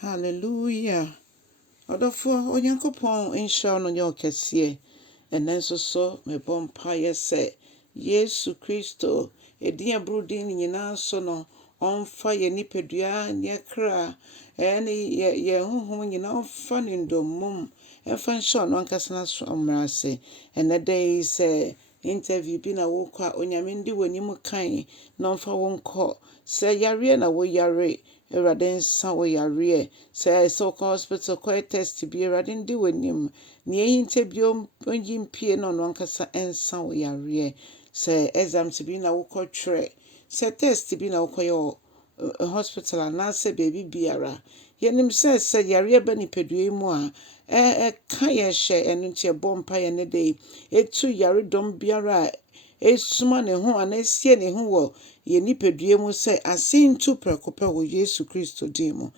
Hallelujah. Odofo onyankopon insha no nye okese. Ene nso so mebɔ mpaeɛ sɛ Yesu Kristo edin abrudin nyinaa so no ɔmfa yɛ nipadua ne kra ɛne yɛ honhom nyinaa ɔmfa ne ndomum ɛmfa nhyɛ ɔno ankasa n'aso mmara ase. Ɛnɛ da yi sɛ interview bi na wokɔ a onyame ndi w'anim kan na ɔmfa wo nkɔ. Sɛ yareɛ na wo yare Awurade nsa wo yareɛ. Sɛ wokɔ hospital kɔyɛ test bi Awurade ndi w'anim. Nea ɛhinta bio onyi mpie na ɔno ankasa ɛnsa wo yareɛ. Sɛ exams bi na wokɔtwerɛ, sɛ test bi na wokɔyɛ wɔ hospital anaasɛ baabi biara. Yɛnim sɛ yareɛ ba nipadua yi mu a ɛka yɛ hyɛ ɛno nti ɛbɔ mpaeɛ ne da yi. Ɛtu yaredɔm biara a ɛsuma ne ho anaa ɛsie ne ho wɔ yɛ nipadua mu sɛ ase ntu prɛkopɛ wɔ Yesu Kristo din mu.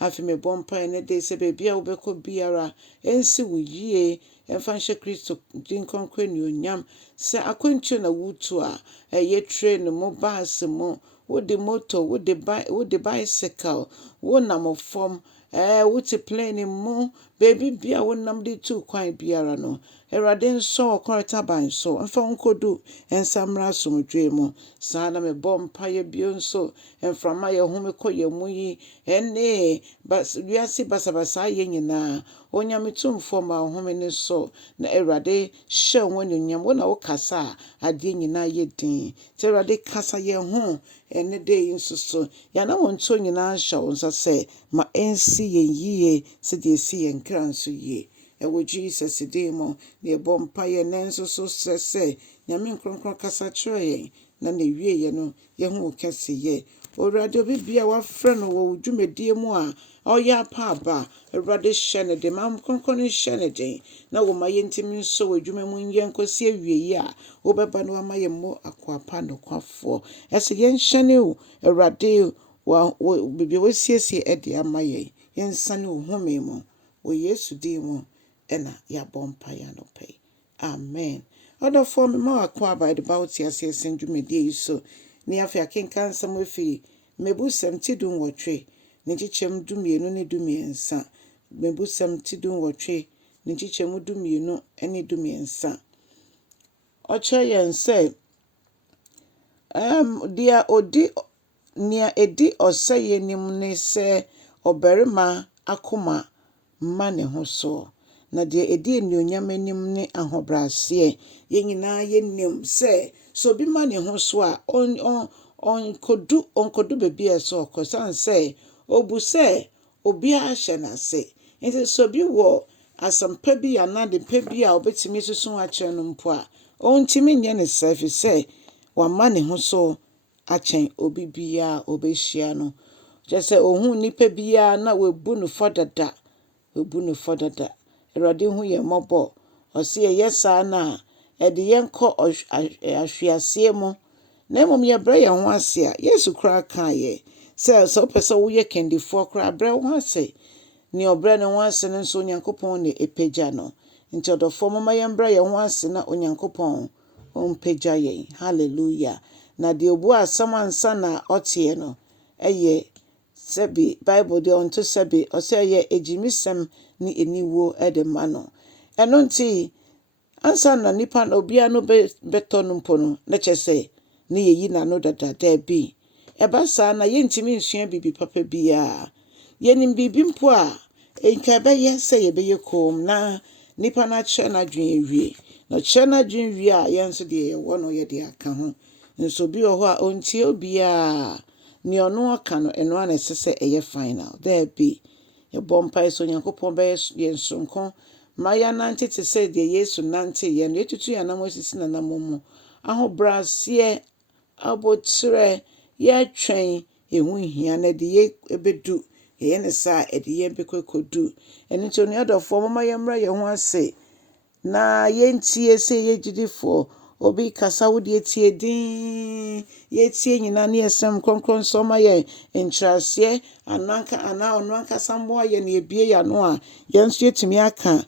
Afei mebɔ mpaeɛ ne da yi sɛ baabi a wobɛkɔ biara ɛnsi wo yie. Ɛmfa nhyɛ Kristo din kronkron anuonyam. Sɛ akwantuo na wotu a ɛyɛ train mu, bus mu, wode motor, wode bicycle, wonam fam, wote plane mu, baabi bia wonam de tu kwan biara no. Awurade nsɔ ɔkɔreta ban so. Mfa nkodu ensamra asomdwe mu. Saa na mebɔ mpaeɛ bio nso mframa yɛ home kɔ yɛ mu yi. Ɛne wiase basabasa yɛ nyinaa. Onyame tumfo ma home ne so na Awurade hyɛ wo anuonyam. Wo na wo kasa a adeɛ nyinaa yɛ din. Sɛ Awurade kasa yɛn ho ɛne da yi nso so. Yana wo nto nyinaa hyɛ wo nsa sɛ ma ɛnsi yɛn yie sɛdeɛ ɛsi yɛn kra nso yie. Ɛwɔ Jesus din mu na yɛbɔ mpaeɛ na nso so sɛ Nyame nkronkron kasa kyerɛ yɛn na wie yɛ no yɛho wo kɛseyɛ. Awurade obi bia wafrɛ no wɔ wo dwumadie mu a ɔyɛ apaaba. Awurade hyɛ ne den, ma nkronkron hyɛ ne den na wo ma yɛntimi nso wɔ adwuma mu nyɛ nkɔsi awie a wobɛba no wama yɛ mmɔ akoapa nokwafoɔ. Ɛsɛ yɛnhyɛne wo Awurade bibia wasiesie ɛde ama yɛn. Yɛnsane wo home mu wɔ Yesu din mu ɛna yɛabɔ mpaeɛ anɔpɛ. Amen. Ɔdɔfoɔ mema wakɔ aba de ba wo te aseɛ sɛ dwumadie yi so. Ne afei akenka nsɛm afi Mebusɛm ti dunwɔtwe ne nkyekyɛm 12 ne 13. Mebusɛm ti dunwɔtwe ne nkyekyɛm 12 ne 13. Ɔkyerɛ yɛn sɛ nea ɛdi ɔsɛeɛ nim ne sɛ ɔbarima akoma mma ne ho so. Na deɛ ɛdi anuonyam anim ne ahobrɛaseɛ. Yɛn nyinaa yɛnim sɛ obi ma ne ho so a ɔnkodu baabi a ɛsɛ ɔkɔ san sɛ obu sɛ obiara hyɛ n'ase. Nti sɛ obi wɔ asɛmpa bi anaa de pa bi a obetumi susu akyerɛ no mpo a ɔntumi nyɛ ne saa ɛfiri sɛ wama ne ho so akyɛn obi biara obehyia no. Kyerɛ sɛ ohun nipa biara na wabu no fɔ dada. Awurade hu yɛn mmɔbɔ. Ɔse yɛyɛ saa na ɛde yɛn kɔ ahweaseɛ mu. Na mmom yɛbrɛ yɛn ho ase a Yesu koraa kaeɛ sɛ wopɛ sɛ woyɛ kandifoɔ koraa brɛ wo ho ase. Nea ɔbrɛ ne ho ase no nso Onyankopɔn na ɛpagya no. Nti ɔdɔfoɔ moma yɛmbrɛ yɛn ho ase na Onyankopɔn ɔmpagya yɛn. Hallelujah. Na deɛ obu asɛm ansa na ɔteɛ no ɛyɛ sɛbi Bible deɛ ɔnto sɛbi ɔsɛ ɛyɛ egyimisɛm ne eniwuo ɛde ma no. Ɛno nti ansa na nipa na obiara no bɛtɔ no mpo no na kyerɛ sɛ ne yɛyi n'ano dada daabi. Ɛba saa na yɛntimi nsua bibi papa biara. Yɛnim bibi mpo a nka ɛbɛyɛ sɛ yɛbɛyɛ komm na nipa no akyerɛ n'adwene awie. Na ɔkyerɛ n'adwene wie a yɛn nso deɛ yɛwɔ no yɛde aka ho. Nso bi wɔ hɔ a ɔntie obiara. Nea ɔno aka no ɛno ana ɛsɛ sɛ ɛyɛ final. Daabi. Yɛbɔ mpaeɛ sɛ Onyankopɔn bɛyɛ yɛn sonko. Ma yɛnante te sɛ deɛ Yesu nante yɛn. Yɛtutu yɛn anam asisi n'anam mu. Ahobrɛaseɛ, abotire, yɛtwɛn ɛho hia na de yɛbɛdu. Yɛyɛ ne saa ɛde yɛn bɛkɔdu. Ɛno nti onuadɔfoɔ moma yɛmmrɛ yɛn ho ase na yɛntie sɛ yɛgyidifoɔ. Obi kasa wo de tie din. Yɛtie nyina ne yɛsɛm kronkron so ma yɛn nkyerɛaseɛ anaa ɔno ankasa mmoa yɛn na ebie yɛn ano a yɛn nso yɛtumi aka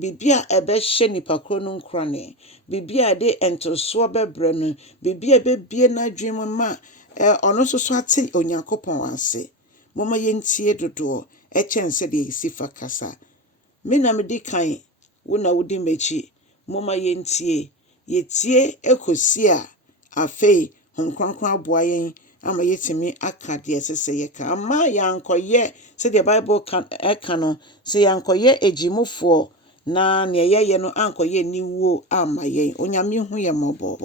bibi a ɛbɛhyɛ nipa koro no nkrane. Bibi a de entosoɔ bɛbrɛ no. Bibi a bɛbie n'adwene mu ma ɔno nso so ate Onyankopɔn ase. Momma yɛntie dodoɔ ɛkyɛn sɛdeɛ yɛsi fa kasa. Me na medi kan, wo na wodi m'akyi. Momma yɛntie. Yɛtie ekosi a afei Honhom Kronkron aboa yɛn ama yɛtumi aka deɛ ɛsɛ sɛ yɛka. Ama yɛankɔyɛ sɛdeɛ Bible ɛka no, sɛ yɛankɔyɛ agyimufoɔ na nea yɛyɛ no ankɔyɛ niwuo amma yɛn. Onyame hu yɛn mmɔbɔ.